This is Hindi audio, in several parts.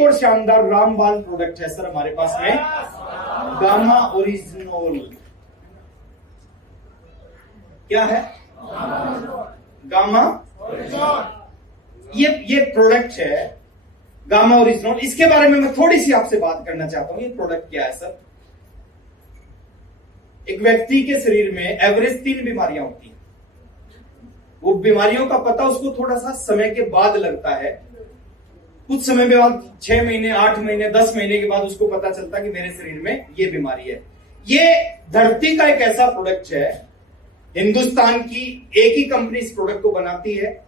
एक और शानदार रामबाण प्रोडक्ट है सर हमारे पास में, गामा ओरिजिनोल। क्या है? गामा। ये प्रोडक्ट है गामा ओरिजिनोल। इसके बारे में मैं थोड़ी सी आपसे बात करना चाहता हूं। ये प्रोडक्ट क्या है सर? एक व्यक्ति के शरीर में एवरेज 3 बीमारियां होती हैं। वो बीमारियों का पता उसको थोड़ा सा समय के बाद लगता है। कुछ समय के बाद 6 महीने, 8 महीने, 10 महीने के बाद उसको पता चलता है कि मेरे शरीर में ये बीमारी है। ये धरती का एक ऐसा प्रोडक्ट है, हिंदुस्तान की एक ही कंपनी इस प्रोडक्ट को बनाती है।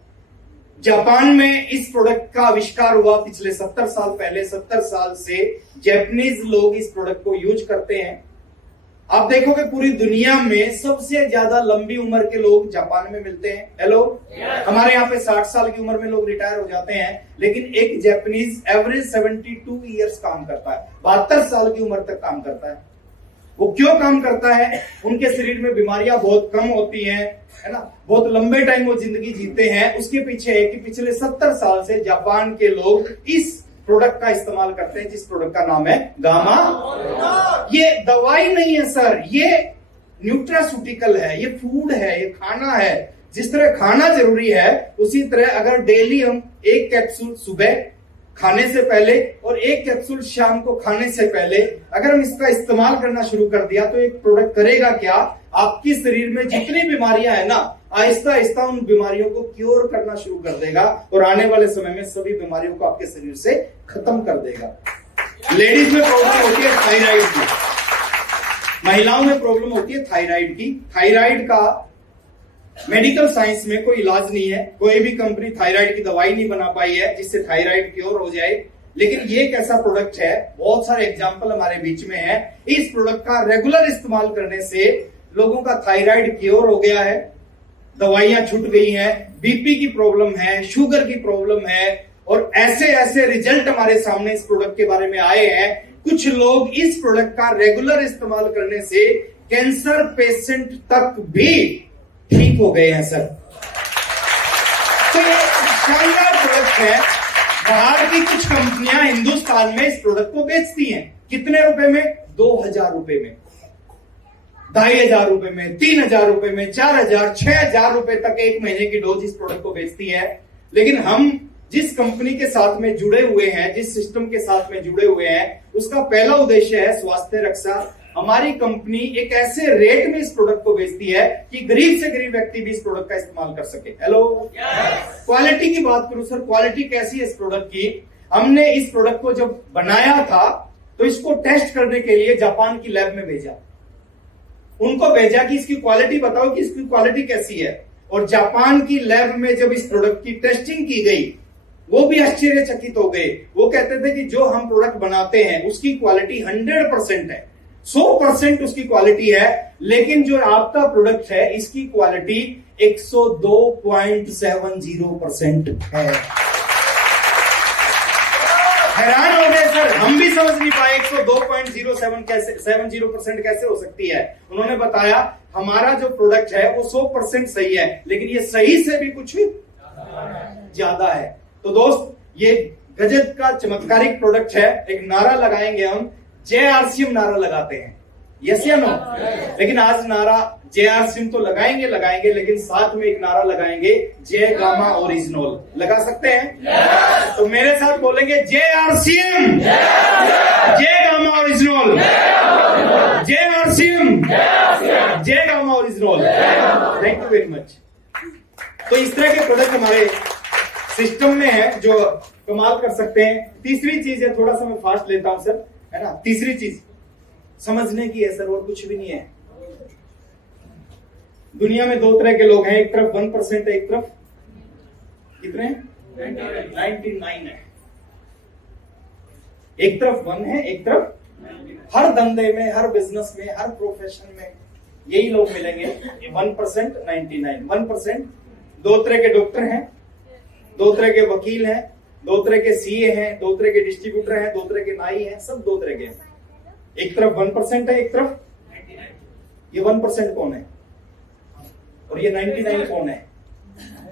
जापान में इस प्रोडक्ट का आविष्कार हुआ पिछले 70 साल पहले। 70 साल से जापानीज लोग इस प्रोडक्ट को यूज करते हैं। आप देखोगे पूरी दुनिया में सबसे ज्यादा लंबी उम्र के लोग जापान में मिलते हैं। हेलो, हमारे यहाँ पे 60 साल की उम्र में लोग रिटायर हो जाते हैं, लेकिन एक जापानीज एवरेज 72 ईयर्स काम करता है, 72 साल की उम्र तक काम करता है। वो क्यों काम करता है? उनके शरीर में बीमारियां बहुत कम होती हैं, है ना, बहुत लंबे टाइम वो जिंदगी जीते हैं। उसके पीछे है कि पिछले 70 साल से जापान के लोग इस प्रोडक्ट का इस्तेमाल करते हैं, जिस प्रोडक्ट का नाम है गामा। ये दवाई नहीं है सर, ये न्यूट्रास्यूटिकल है, ये फूड है, ये खाना है। जिस तरह खाना जरूरी है, उसी तरह अगर डेली हम एक कैप्सूल सुबह खाने से पहले और एक कैप्सूल शाम को खाने से पहले अगर हम इसका इस्तेमाल करना शुरू कर दिया, तो एक प्रोडक्ट करेगा क्या? आपके शरीर में जितनी बीमारियां है ना, आहिस्ता आहिस्ता उन बीमारियों को क्योर करना शुरू कर देगा और आने वाले समय में सभी बीमारियों को आपके शरीर से खत्म कर देगा। लेडीज में प्रॉब्लम होती है थायराइड की, महिलाओं में प्रॉब्लम होती है थायराइड की। थायराइड का मेडिकल साइंस में कोई इलाज नहीं है। कोई भी कंपनी थायराइड की दवाई नहीं बना पाई है जिससे थायराइड क्योर हो जाए। लेकिन ये एक ऐसा प्रोडक्ट है, बहुत सारे एग्जाम्पल हमारे बीच में है। इस प्रोडक्ट का रेगुलर इस्तेमाल करने से लोगों का थायराइड क्योर हो गया है, दवाइयां छूट गई हैं, बीपी की प्रॉब्लम है, शुगर की प्रॉब्लम है, और ऐसे ऐसे रिजल्ट हमारे सामने इस प्रोडक्ट के बारे में आए हैं। कुछ लोग इस प्रोडक्ट का रेगुलर इस्तेमाल करने से कैंसर पेशेंट तक भी ठीक हो गए हैं सर। तो ये शानदार प्रोडक्ट है। बाहर की कुछ कंपनियां हिंदुस्तान में इस प्रोडक्ट को बेचती हैं। कितने रुपए में? 2000 रुपए में, 2500 रुपए में, 3000 रुपए में, 4000, 6000 रुपए तक एक महीने की डोज इस प्रोडक्ट को बेचती है। लेकिन हम जिस कंपनी के साथ में जुड़े हुए हैं, जिस सिस्टम के साथ में जुड़े हुए हैं, उसका पहला उद्देश्य है स्वास्थ्य रक्षा। हमारी कंपनी एक ऐसे रेट में इस प्रोडक्ट को बेचती है कि गरीब से गरीब व्यक्ति भी इस प्रोडक्ट का इस्तेमाल कर सके। हेलो, क्वालिटी की बात करूं सर, क्वालिटी कैसी है इस प्रोडक्ट की? हमने इस प्रोडक्ट को जब बनाया था तो इसको टेस्ट करने के लिए जापान की लैब में भेजा। उनको भेजा कि इसकी क्वालिटी बताओ कि इसकी क्वालिटी कैसी है। और जापान की लैब में जब इस प्रोडक्ट की टेस्टिंग की गई, वो भी आश्चर्यचकित हो गए। वो कहते थे कि जो हम प्रोडक्ट बनाते हैं उसकी क्वालिटी 100% है, 100% उसकी क्वालिटी है, लेकिन जो आपका प्रोडक्ट है इसकी क्वालिटी 102.70% है। हैरान हो गए सर, हम भी समझ नहीं पाए 102.07 कैसे 70% कैसे हो सकती है। उन्होंने बताया हमारा जो प्रोडक्ट है वो 100% सही है, लेकिन ये सही से भी कुछ ज्यादा है। तो दोस्त, ये गजब का चमत्कारिक प्रोडक्ट है। एक नारा लगाएंगे हम, जय आरसीएम नारा लगाते हैं, यस या नो? लेकिन आज नारा जय आरसीएम तो लगाएंगे, लेकिन साथ में एक नारा लगाएंगे, जय गामा ओरिजिनोल। लगा सकते हैं? तो मेरे साथ बोलेंगे, जय आरसीएम, जय गामा ओरिजिनोल, जय आरसीएम, जय gamma oryzanol. Thank you very much. तो इस तरह के प्रोडक्ट हमारे सिस्टम में है जो कमाल कर सकते हैं। तीसरी चीज है, थोड़ा सा मैं फास्ट लेता हूं सर, है ना। तीसरी चीज समझने की है सर, और कुछ भी नहीं है। दुनिया में 2 तरह के लोग हैं, एक तरफ 1% है, एक तरफ कितने? 99 है। एक तरफ 1 है, एक तरफ हर धंधे में, हर बिजनेस में, हर प्रोफेशन में यही लोग मिलेंगे। 1%, 99, 1%। 2 तरह के डॉक्टर हैं, 2 तरह के वकील हैं, 2 तरह के सीए हैं, 2 तरह के डिस्ट्रीब्यूटर हैं, 2 तरह के नाई हैं, सब 2 तरह के हैं। एक तरफ 1% है, एक तरफ 99। ये 1% कौन है और ये 99 कौन है?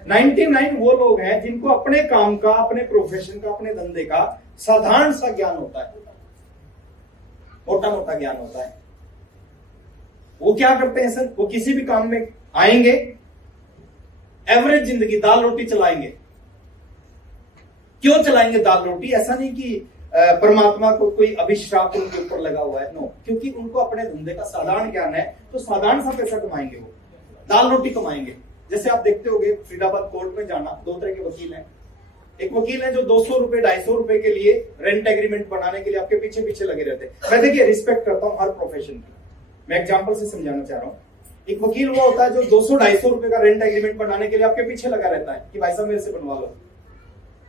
99 वो लोग हैं जिनको अपने काम का, अपने प्रोफेशन का, अपने धंधे का साधारण सा ज्ञान होता है, मोटा मोटा ज्ञान होता है। वो क्या करते हैं सर, वो किसी भी काम में आएंगे, एवरेज जिंदगी दाल रोटी चलाएंगे। क्यों चलाएंगे दाल रोटी? ऐसा नहीं कि परमात्मा को कोई अभिश्राप उनके ऊपर लगा हुआ है, नो, क्योंकि उनको अपने धंधे का साधारण ज्ञान है, तो साधारण सा पैसा कमाएंगे, वो दाल रोटी कमाएंगे। जैसे आप देखते होंगे फरीदाबाद कोर्ट में जाना, दो तरह के वकील हैं। एक वकील है जो 200 रुपए 250 रुपए के लिए रेंट एग्रीमेंट बनाने के लिए आपके पीछे पीछे लगे रहते हैं। मैं देखिए रिस्पेक्ट करता हूं हर प्रोफेशन की, मैं एग्जांपल से समझाना चाह रहा हूं। एक वकील वो होता है जो 200-250 रुपए का रेंट एग्रीमेंट बनाने के लिए आपके पीछे लगा रहता है कि भाई साहब मेरे से बनवा लो।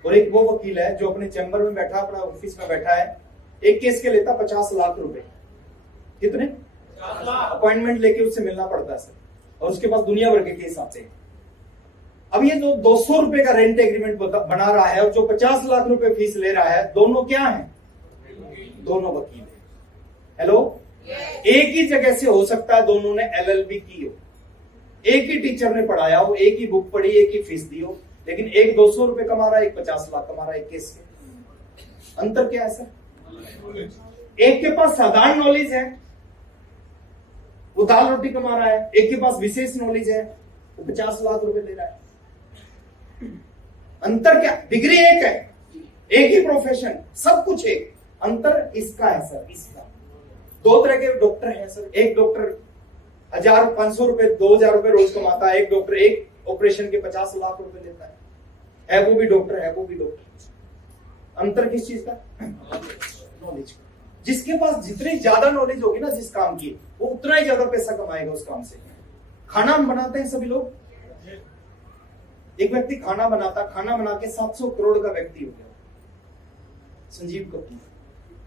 और एक वो वकील है जो अपने चैम्बर में बैठा, अपना ऑफिस में बैठा है, एक केस के लेता 50 लाख रुपए। कितने? अपॉइंटमेंट लेके उससे मिलना पड़ता है सर, और उसके पास दुनिया भर के केस आते हैं। अब ये जो 200 रुपए का रेंट एग्रीमेंट बना रहा है और जो 50 लाख रुपए फीस ले रहा है, दोनों क्या है? दोनों वकील है। हेलो, एक ही जगह से हो सकता है दोनों ने LLB की हो, एक ही टीचर ने पढ़ाया हो, एक ही बुक पढ़ी, एक ही फीस दी हो, लेकिन एक 200 रुपए कमा रहा है, एक 50 लाख कमा रहा है। एक केस के अंतर क्या है सर? एक के पास साधारण नॉलेज है, वो दाल रोटी कमा रहा है, एक के पास विशेष नॉलेज है, वो 50 लाख रुपए ले रहा है। अंतर क्या? डिग्री एक है, एक ही प्रोफेशन, सब कुछ एक, अंतर इसका है सर, इसका। दो तरह के डॉक्टर हैं सर, एक डॉक्टर 1500 रुपए 2000 रुपए रोज कमाता है, एक डॉक्टर एक ऑपरेशन के 50 लाख रुपए लेता है वो भी डॉक्टर है, वो भी डॉक्टर। अंतर किस चीज का? नॉलेज। जिसके पास जितनी ज्यादा नॉलेज होगी ना जिस काम की, वो उतना ही ज्यादा पैसा कमाएगा उस काम से। खाना हम बनाते हैं सभी लोग, एक व्यक्ति खाना बना के 700 करोड़ का व्यक्ति हो गया, संजीव कपूर।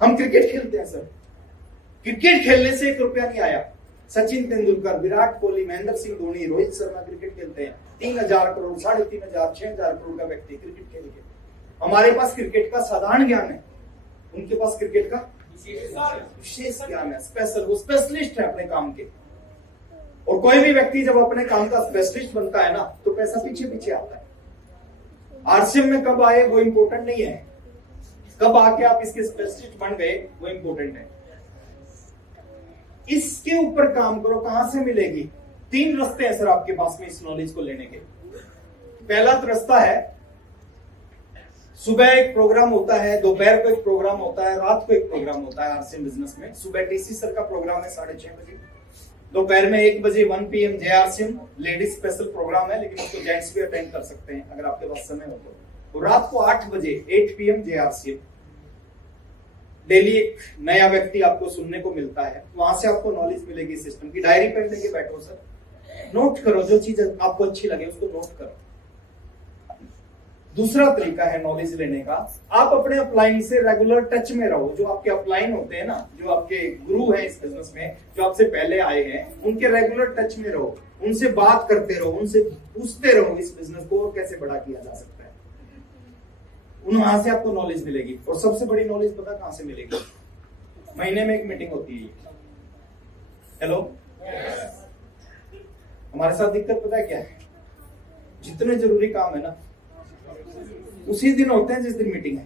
हम क्रिकेट खेलते हैं सर, क्रिकेट खेलने से 1 रुपया नहीं आया। सचिन तेंदुलकर, विराट कोहली, महेंद्र सिंह धोनी, रोहित शर्मा क्रिकेट खेलते हैं, 3000 करोड़, 3500, 6000 करोड़ का व्यक्ति क्रिकेट खेल के। हमारे पास क्रिकेट का साधारण ज्ञान है, उनके पास क्रिकेट का विशेष ज्ञान है, स्पेशल, वो स्पेशलिस्ट है अपने काम के। और कोई भी व्यक्ति जब अपने काम का स्पेशलिस्ट बनता है ना, तो पैसा पीछे पीछे आता है। आरसीएम में कब आए वो इंपॉर्टेंट नहीं है, कब आके आप इसके स्पेशलिस्ट बन गए वो इंपॉर्टेंट है। इसके ऊपर काम करो, कहां से मिलेगी? 3 रास्ते हैं सर आपके पास में इस नॉलेज को लेने के। पहला रास्ता है, सुबह एक प्रोग्राम होता है, दोपहर को एक प्रोग्राम होता है, रात को एक प्रोग्राम होता है आरसीएम बिजनेस में। सुबह टीसी सर का प्रोग्राम है 6:30 बजे, दोपहर में 1 बजे 1 PM जेआरसीएम लेडीज स्पेशल प्रोग्राम है, लेकिन उसको जेंट्स भी अटेंड कर सकते हैं अगर आपके पास समय हो तो। और रात को 8 बजे 8 PM जेआरसीएम। डेली एक नया व्यक्ति आपको सुनने को मिलता है, वहां से आपको नॉलेज मिलेगी सिस्टम की। डायरी पेन लेके बैठो सर, नोट करो, जो चीज आपको अच्छी लगे उसको नोट करो। दूसरा तरीका है नॉलेज लेने का, आप अपने अपलाइन से रेगुलर टच में रहो। जो आपके अपलाइन होते हैं ना, जो आपके गुरु हैं इस बिजनेस में, जो आपसे पहले आए हैं, उनके रेगुलर टच में रहो, उनसे बात करते रहो, उनसे पूछते रहो इस बिजनेस को कैसे बड़ा किया जा सकता है। वहां से आपको नॉलेज मिलेगी। और सबसे बड़ी नॉलेज पता कहां से मिलेगी? महीने में एक मीटिंग होती है। हेलो, हमारे साथ दिक्कत पता है क्या है? जितने जरूरी काम है ना उसी दिन होते हैं जिस दिन मीटिंग है।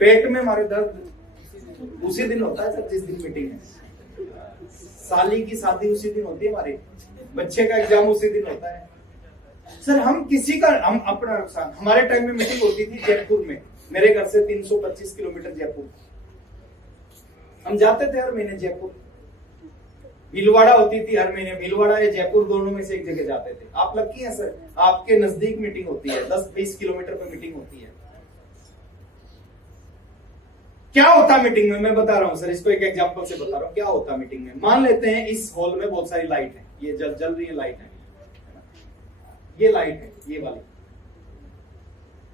पेट में हमारे दर्द उसी दिन होता है सर जिस दिन मीटिंग है। साली की शादी उसी दिन होती है, हमारे बच्चे का एग्जाम उसी दिन होता है सर। हम किसी का, हम अपना नुकसान, हमारे टाइम में मीटिंग होती थी जयपुर में, मेरे घर से 325 किलोमीटर जयपुर। हम जाते थे हर महीने जयपुर। भीलवाड़ा होती थी हर महीने, भीलवाड़ा या जयपुर दोनों में से एक जगह जाते थे। आप लकी हैं सर, आपके नजदीक मीटिंग होती है, 10-20 किलोमीटर पर मीटिंग होती है। क्या होता मीटिंग में? मैं बता रहा हूं सर, इसको एक एग्जांपल से बता रहा हूं क्या होता मीटिंग में। मान लेते हैं इस हॉल में बहुत सारी लाइट है, ये जल रही है लाइट है, ये लाइट है, ये वाली।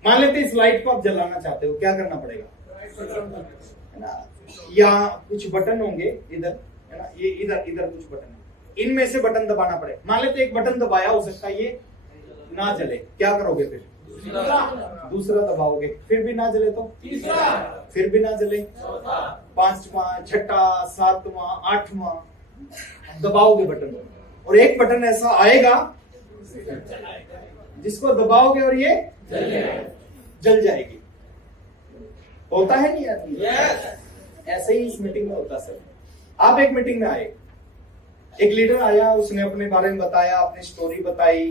मान लेते हैं इस लाइट को आप जलाना चाहते हो, क्या करना पड़ेगा? है ना, यहाँ कुछ बटन होंगे इधर, है ना, ये इधर कुछ बटन है, इनमें से बटन दबाना पड़ेगा। मान लेते एक बटन दबाया, हो सकता है ये ना जले, क्या करोगे फिर? दूसरा दबाओगे, फिर भी ना जले तो तीसरा, फिर भी ना जले 5वां, 6वां, 7वां, 8वां, दबाओगे बटन। और एक बटन ऐसा आएगा जिसको दबाओगे और ये जल जाएगी। होता है नहीं आदमी? ऐसे ही इस मीटिंग में होता सर। आप एक मीटिंग में आए, एक लीडर आया, उसने अपने बारे में बताया, अपनी स्टोरी बताई,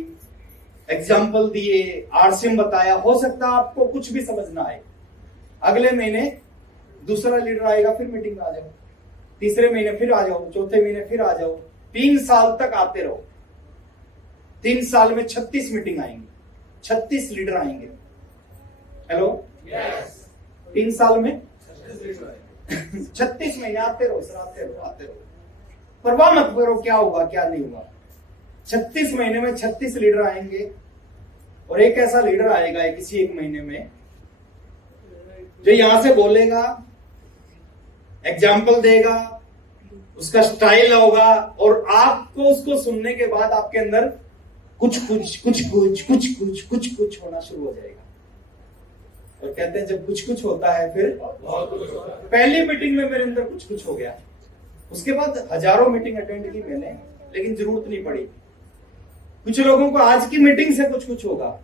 एग्जाम्पल दिए, आरसीएम बताया। हो सकता है आपको कुछ भी समझ ना आए। अगले महीने दूसरा लीडर आएगा, फिर मीटिंग में आ जाओ, तीसरे महीने फिर आ जाओ, चौथे महीने फिर आ जाओ, 3 साल तक आते रहो। 3 साल में 36 मीटिंग आएंगी, 36 लीडर आएंगे। हेलो, 3 साल में 36 महीने आते रहो सर, आते रहो, आते रहो। परवाह मत करो क्या होगा क्या नहीं होगा। 36 महीने में 36 लीडर आएंगे, और एक ऐसा लीडर आएगा किसी एक महीने में जो यहां से बोलेगा, एग्जाम्पल देगा, उसका स्टाइल होगा, और आपको उसको सुनने के बाद आपके अंदर कुछ होना शुरू हो जाएगा। और कहते हैं जब कुछ होता है फिर बहुत कुछ होता है। पहली मीटिंग में मेरे अंदर कुछ हो गया, उसके बाद हजारों मीटिंग अटेंड की मैंने, लेकिन जरूरत नहीं पड़ी। कुछ लोगों को आज की मीटिंग से कुछ होगा,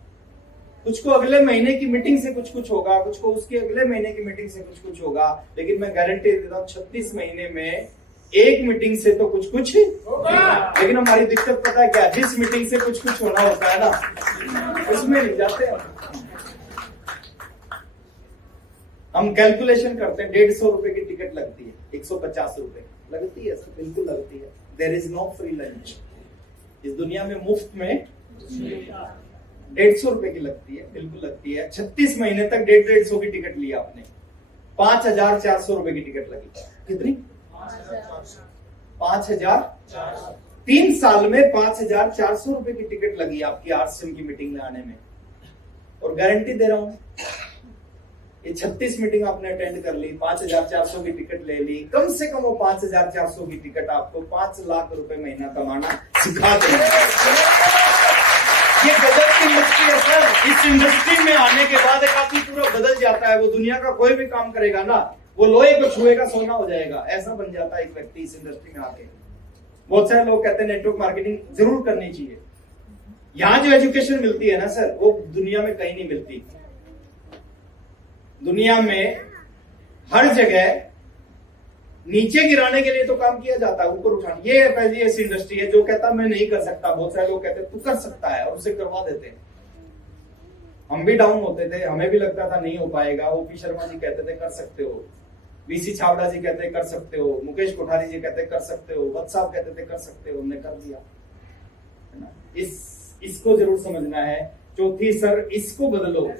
कुछ को अगले महीने की मीटिंग से कुछ होगा, कुछ को उसके अगले महीने की मीटिंग से कुछ होगा, लेकिन मैं गारंटी देता हूं 36 महीने में एक मीटिंग से तो कुछ होगा। लेकिन हमारी दिक्कत पता है क्या, जिस मीटिंग से कुछ होना होता है ना, उसमें नहीं जाते हम कैलकुलेशन करते हैं। 150 रुपए की टिकट लगती है, 150 रुपए लगती है सर, बिल्कुल लगती है। There is no free lunch. इस दुनिया में मुफ्त में 150 रुपए की लगती है, बिल्कुल लगती है। 36 महीने तक 150 की टिकट ली आपने, 5400 रुपए की टिकट लगी। कितनी? 5000। 3 साल में 5400 रुपए की टिकट लगी आपकी आरसीएम की मीटिंग में आने में। और गारंटी दे रहा हूं, ये 36 मीटिंग आपने अटेंड कर ली, 5400 की टिकट ले ली, कम से कम वो 5400 की टिकट आपको 5 लाख रुपए महीना कमाना सिखा देंगे। ये गजब की इंडस्ट्री है सर। इस इंडस्ट्री में आने के बाद एक आदमी पूरा बदल जाता है। वो दुनिया का कोई भी काम करेगा ना, वो लोहे को छुएगा सोना हो जाएगा, ऐसा बन जाता है एक व्यक्ति इस इंडस्ट्री में आके। बहुत सारे लोग कहते हैं नेटवर्क मार्केटिंग जरूर करनी चाहिए। यहां जो एजुकेशन मिलती है ना सर, वो दुनिया में कहीं नहीं मिलती। दुनिया में हर जगह नीचे गिराने के लिए तो काम किया जाता है, ऊपर उठाने। ये पहली ऐसी इंडस्ट्री है जो कहता मैं नहीं कर सकता। बहुत सारे लोग कहते तू कर सकता है, और उसे करवा देते हैं। हम भी डाउन होते थे, हमें भी लगता था नहीं हो पाएगा। ओपी शर्मा जी कहते थे कर सकते हो, वीसी छावड़ा जी कहते कर सकते हो, मुकेश कोठारी जी कहते कर सकते हो, वत्स साहब कहते थे कर सकते हो, हमने कर दिया, है ना। इसको जरूर समझना है। चौथी सर, इसको बदलो।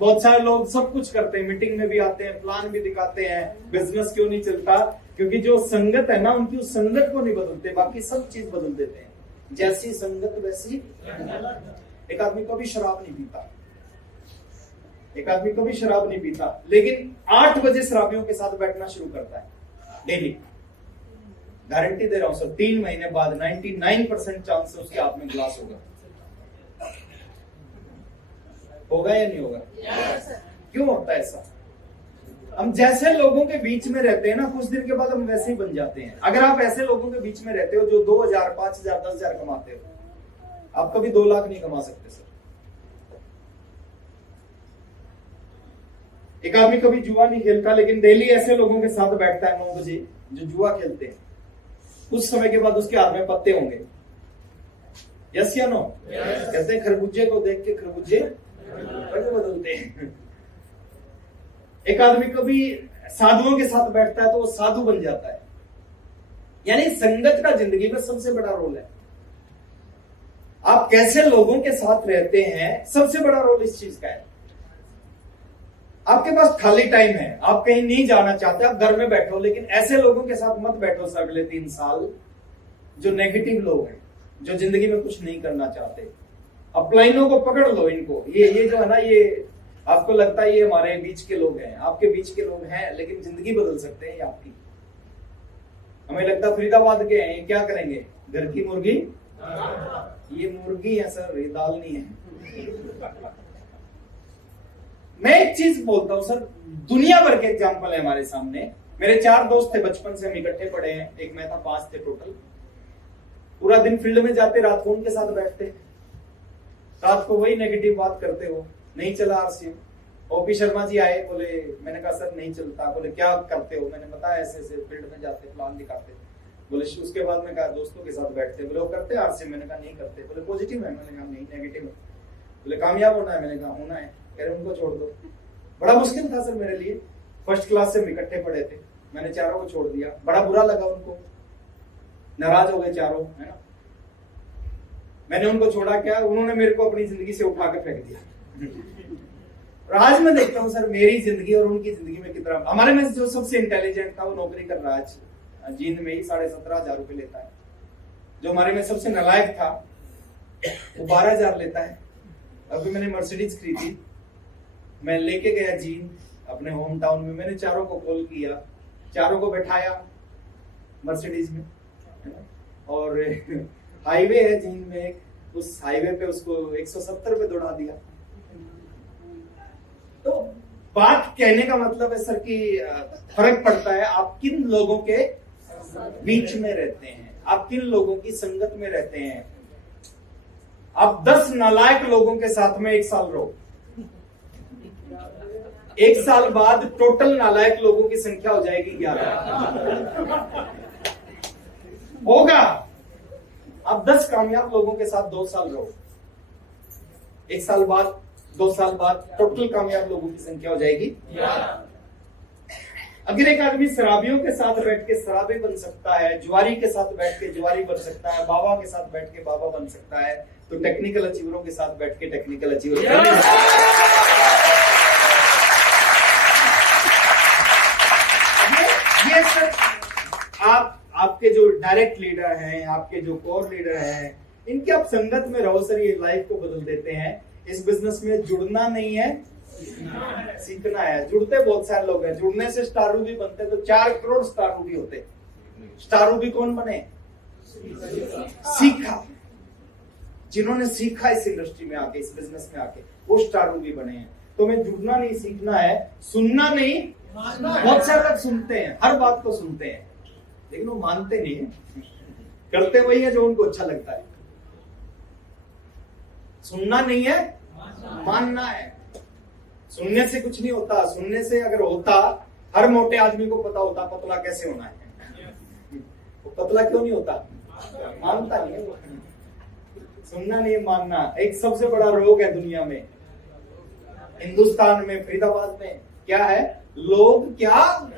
बहुत सारे लोग सब कुछ करते हैं, मीटिंग में भी आते हैं, प्लान भी दिखाते हैं, बिजनेस क्यों नहीं चलता? क्योंकि जो संगत है ना, उनकी उस संगत को नहीं बदलते, बाकी सब चीज बदल देते हैं। जैसी संगत वैसी। एक आदमी कभी शराब नहीं पीता, एक आदमी कभी शराब नहीं पीता, लेकिन 8 बजे शराबियों के साथ बैठना शुरू करता है डेली। गारंटी दे रहा हूं सर, 3 महीने बाद 99% चांस है उसके हाथ में ग्लास होगा। होगा या नहीं होगा? क्यों होता है ऐसा? हम जैसे लोगों के बीच में रहते हैं ना, कुछ दिन के बाद हम वैसे ही बन जाते हैं। अगर आप ऐसे लोगों के बीच में रहते हो जो 2000, 5000, 10,000 कमाते हो, आप कभी 2 लाख नहीं कमा सकते सर। एक आदमी कभी जुआ नहीं खेलता, लेकिन डेली ऐसे लोगों के साथ बैठता है 9 बजे जो जुआ खेलते हैं। कुछ समय के बाद उसके हाथ में पत्ते होंगे। यस या नो? कहते हैं खरबूजे को देख के खरबूजे बदलते हैं। एक आदमी कभी साधुओं के साथ बैठता है तो वो साधु बन जाता है। यानी संगत का जिंदगी में सबसे बड़ा रोल है। आप कैसे लोगों के साथ रहते हैं, सबसे बड़ा रोल इस चीज का है। आपके पास खाली टाइम है, आप कहीं नहीं जाना चाहते, आप घर में बैठो, लेकिन ऐसे लोगों के साथ मत बैठो सर अगले 3 साल जो नेगेटिव लोग हैं, जो जिंदगी में कुछ नहीं करना चाहते। अपलाइनों को पकड़ लो इनको। ये जो है ना, ये आपको लगता है ये हमारे बीच के लोग हैं, आपके बीच के लोग हैं, लेकिन जिंदगी बदल सकते हैं ये आपकी। हमें लगता है फरीदाबाद के हैं, ये क्या करेंगे? घर की मुर्गी, ये मुर्गी है सर, ये दाल नहीं है। मैं एक चीज बोलता हूं सर, दुनिया भर के एग्जाम्पल है हमारे सामने। मेरे 4 दोस्त थे, बचपन से हम इकट्ठे पढ़े हैं, एक मैं था, 5 थे टोटल। पूरा दिन फील्ड में जाते, रात को उनके साथ बैठते, रात को वही नेगेटिव बात करते हो, नहीं चला आरसीएम, ओपी शर्मा जी आए, बोले, मैंने कहा सर नहीं चलता। बोले क्या करते हो? मैंने बताया ऐसे ऐसे फील्ड में जाते, प्लान दिखाते। बोले उसके बाद में कहा दोस्तों के साथ बैठते। बोले वो करते हैं आरसीएम? मैंने कहा नहीं करते। बोले पॉजिटिव है? मैंने कहा नहीं, नेगेटिव है। बोले कामयाब होना है? मैंने कहा होना है। कह रहे उनको छोड़ दो। बड़ा मुश्किल था सर मेरे लिए, फर्स्ट क्लास से इकट्ठे पढ़े थे, मैंने चारों को छोड़ दिया। बड़ा बुरा लगा उनको, नाराज हो गए चारों, है ना। मैंने उनको छोड़ा क्या, उन्होंने मेरे को अपनी जिंदगी से उठा के फेंक दिया। और आज मैं देखता हूँ सर मेरी जिंदगी और उनकी जिंदगी में कितना, हमारे में जो सबसे इंटेलिजेंट था वो नौकरी कर रहा है जींद में ही, 17,500 रुपए लेता है। जो हमारे में सबसे नालायक था वो 12,000 लेता है। अभी मैंने मर्सिडीज खरीदी, मैं लेके गया जींद अपने होम टाउन में, मैंने चारों को कॉल किया, चारों को बैठाया मर्सिडीज में, है ना। और हाईवे है जींद में एक, उस हाईवे पे उसको 170 पे दौड़ा दिया। तो बात कहने का मतलब है सर कि फर्क पड़ता है आप किन लोगों के बीच में रहते हैं, आप किन लोगों की संगत में रहते हैं। आप 10 नालायक लोगों के साथ में 1 साल रहो, 1 साल बाद टोटल नालायक लोगों की संख्या हो जाएगी 11। होगा। आप 10 कामयाब लोगों के साथ 2 साल रहो, 1 साल बाद 2 साल बाद टोटल कामयाब लोगों की संख्या हो जाएगी। अगर एक आदमी शराबियों के साथ बैठ के शराबी बन सकता है, जुआरी के साथ बैठ के जुआरी बन सकता है, बाबा के साथ बैठ के बाबा बन सकता है, तो टेक्निकल अचीवरों के साथ बैठ के टेक्निकल अचीवर ये सर आपके जो डायरेक्ट लीडर हैं, आपके जो कोर लीडर हैं, इनके आप संगत में रहो सर, ये लाइफ को बदल देते हैं। इस बिजनेस में जुड़ना नहीं है, सीखना है। जुड़ते बहुत सारे लोग हैं, जुड़ने से स्टार रूबी बनते तो 4 करोड़ स्टार रूबी होते। स्टार रूबी कौन बने? सीखा, जिन्होंने सीखा इस इंडस्ट्री में आके, इस बिजनेस में आके, वो स्टार रूबी बने हैं। तो हमें जुड़ना नहीं, सीखना है, सुनना नहीं। बहुत सारे लोग सुनते हैं, हर बात को सुनते हैं, लेकिन वो मानते नहीं है, करते वही है जो उनको अच्छा लगता है। सुनना नहीं है, मानना है। सुनने से कुछ नहीं होता, सुनने से अगर होता, हर मोटे आदमी को पता होता पतला कैसे होना है। वो पतला क्यों नहीं होता? मानता नहीं है वो। सुनना नहीं, मानना एक सबसे बड़ा रोग है दुनिया में। हिंदुस्तान में, फरीदाबाद में क्या है? लोग क्या,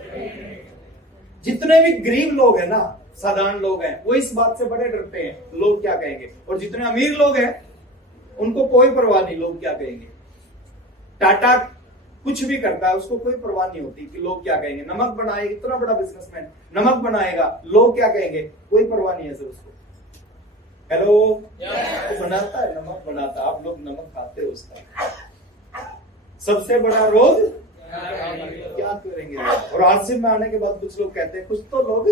जितने भी गरीब लोग हैं ना, साधारण लोग हैं, वो इस बात से बड़े डरते हैं लोग क्या कहेंगे। और जितने अमीर लोग हैं उनको कोई परवाह नहीं लोग क्या कहेंगे। टाटा कुछ भी करता है, उसको कोई परवाह नहीं होती कि लोग क्या कहेंगे। नमक बनाए, इतना बड़ा बिजनेसमैन नमक बनाएगा, लोग क्या कहेंगे, कोई परवाह नहीं है सर उसको। हेलो, तो बनाता है, नमक बनाता, आप लोग नमक खाते हो उसका। सबसे बड़ा रोग क्या करेंगे। और आरसीएम में आने के बाद कुछ लोग कहते हैं, कुछ तो लोग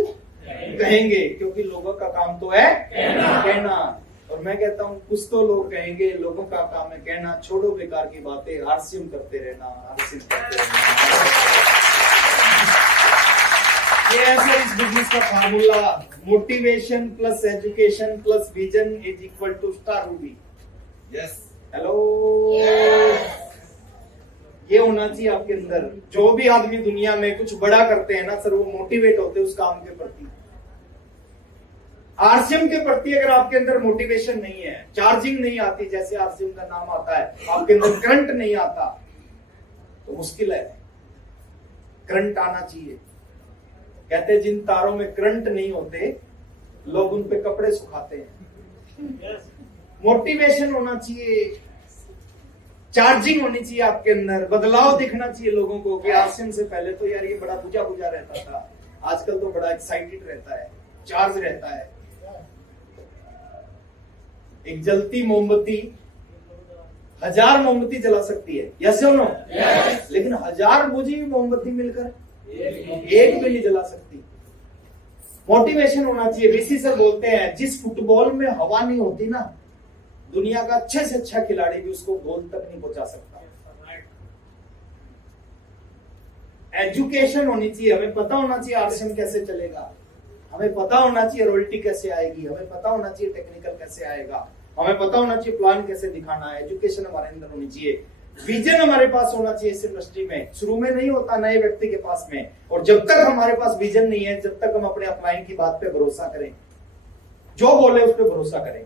कहेंगे, क्योंकि लोगों का काम तो है कहना। और मैं कहता हूँ कुछ तो लोग कहेंगे, लोगों का काम है कहना। छोड़ो बेकार की बातें, आरसीएम करते रहना, आरसीएम करते रहना। ये ऐसे इस बिजनेस का formula, motivation plus education plus vision is equal to star ruby. Yes, hello, ये होना चाहिए आपके अंदर। जो भी आदमी दुनिया में कुछ बड़ा करते हैं ना सर, वो मोटिवेट होते हैं उस काम के प्रति। आरसीएम के प्रति अगर आपके अंदर मोटिवेशन नहीं है, चार्जिंग नहीं आती, जैसे आरसीएम का नाम आता है, आपके अंदर करंट नहीं आता, तो मुश्किल है। करंट आना चाहिए। कहते हैं जिन तारों में करंट नहीं होते, लोग उन पे कपड़े सुखाते हैं। मोटिवेशन होना चाहिए, चार्जिंग होनी चाहिए आपके अंदर, बदलाव दिखना चाहिए लोगों को कि आरसीएम से पहले तो यार ये बड़ा बुझा बुझा रहता था, आजकल तो बड़ा एक्साइटेड रहता है, चार्ज रहता है। एक जलती मोमबत्ती 1000 मोमबत्ती जला सकती है, यस और नो? लेकिन 1000 बुझी हुई मोमबत्ती मिलकर एक भी नहीं जला सकती। मोटिवेशन होना चाहिए। बीसी सर बोलते हैं, जिस फुटबॉल में हवा नहीं होती ना, दुनिया का अच्छे से अच्छा खिलाड़ी भी उसको गोल तक नहीं पहुंचा सकता। एजुकेशन होनी चाहिए, हमें पता होना चाहिए आरसीएम कैसे चलेगा, हमें पता होना चाहिए रॉयल्टी कैसे आएगी, हमें पता होना चाहिए टेक्निकल कैसे आएगा, हमें पता होना चाहिए प्लान कैसे दिखाना है। एजुकेशन हमारे अंदर होनी चाहिए। विजन हमारे पास होना चाहिए इस इंडस्ट्री में। शुरू में नहीं होता नए व्यक्ति के पास में, और जब तक हमारे पास विजन नहीं है, जब तक हम अपने अपलाइन की बात पे भरोसा करें, जो बोले उस पर भरोसा करें।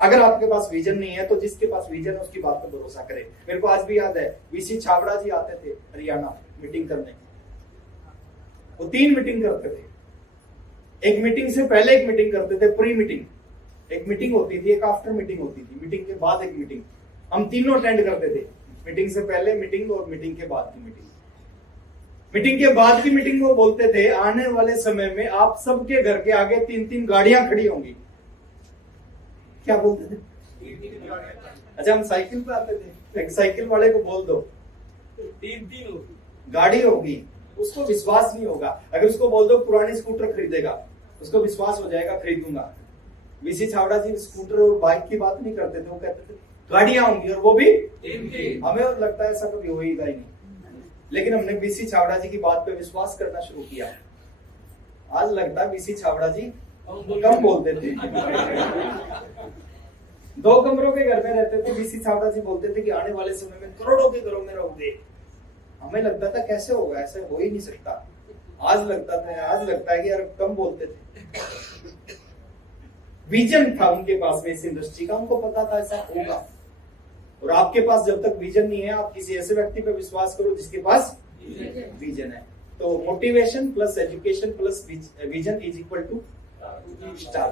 अगर आपके पास विजन नहीं है तो जिसके पास विजन है उसकी बात पे भरोसा करें। मेरे को आज भी याद है, वीसी छाबड़ा जी आते थे हरियाणा मीटिंग करने, वो 3 मीटिंग करते थे। एक मीटिंग से पहले एक मीटिंग करते थे, प्री मीटिंग एक मीटिंग होती थी, एक आफ्टर मीटिंग होती थी, मीटिंग के बाद एक मीटिंग। हम तीनों अटेंड करते थे, मीटिंग से पहले मीटिंग और मीटिंग के बाद की मीटिंग। मीटिंग के बाद की मीटिंग वो बोलते थे, आने वाले समय में आप सबके घर के आगे 3-3 गाड़ियां खड़ी होंगी। क्या बोलते थे? अच्छा, हम साइकिल पे आते थे, एक साइकिल वाले को बोल दो 3-3 गाड़ी होगी, उसको विश्वास नहीं होगा। अगर उसको बोल दो पुरानी स्कूटर खरीदेगा, उसको विश्वास हो जाएगा खरीदूंगा। वीसी छाबड़ा जी स्कूटर और बाइक की बात नहीं करते थे, वो कहते थे गाड़ियां होंगी, और वो भी 3-3। हमें लगता है ऐसा कभी होएगा ही नहीं, लेकिन हमने वीसी छाबड़ा जी की बात पे विश्वास करना शुरू किया। आज लगता है वीसी छाबड़ा जी कम बोलते थे। 2 कमरों के घर में रहते थे, वीसी छाबड़ा जी बोलते थे कि आने वाले समय में करोड़ों के घरों में रहोगे। हमें लगता था कैसे होगा, ऐसे हो ही नहीं सकता। आज लगता है कि यार कम बोलते थे। विजन था उनके पास में इस इंडस्ट्री का, उनको पता था ऐसा होगा। और आपके पास जब तक विजन नहीं है, आप किसी ऐसे व्यक्ति पे विश्वास करो जिसके पास विजन है। तो motivation plus education plus vision is equal to star.